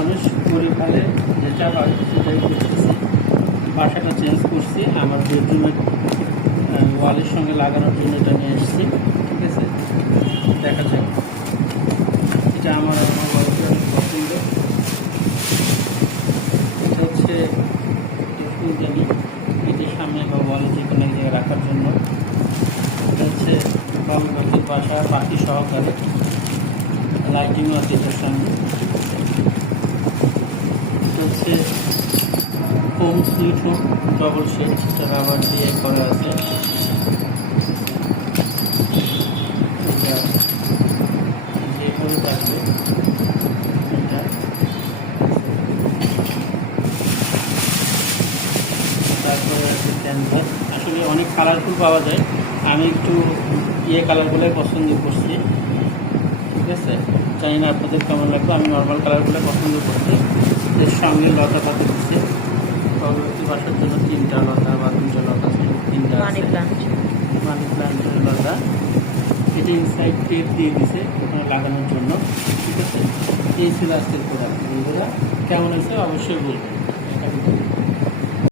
মানুষ করে ফেলে, যেটা হয় সেটাই করতেছি। বাসাটা চেঞ্জ করছি, আমার বেডরুমের ওয়ালের সঙ্গে লাগানোর জন্য এটা নিয়ে এসেছি। ঠিক আছে, দেখা যাক। এটা আমার ওয়াইফের অনেক পছন্দ। এটা হচ্ছে ফুলদানি, এটির সামনে বা ওয়ালে যে কোনো এক জায়গায় রাখার জন্য। এটা হচ্ছে বাবুর বাসা পাখি সহকারে, লাইটিংও আছে এটার সামনে। এটা হচ্ছে home sweet home double shed, এটা রাবার দিয়ে করা আছে। এটা যেভাবে থাকবে এটা। তারপরে আছে ক্যানভাস। আসলে অনেক কালারফুল পাওয়া যায়, আমি একটু কালারগুলোই পছন্দ করছি। ঠিক আছে, জানি না আপনাদের কেমন লাগবে, আমি নর্মাল কালারগুলো পছন্দ করছি। এর সঙ্গে লতাটা দিচ্ছি, পরবর্তী বাসার জন্য 3টা লতা বা 2টা লতা, 3টা মানি প্লান্টের লতা। এটা ইনসাইড টেপ দিয়ে দিছে ওখানে লাগানোর জন্য। ঠিক আছে, এই ছিল আজকের প্রোডাক্ট। বন্ধুরা কেমন হয়েছে অবশ্যই বলবেন।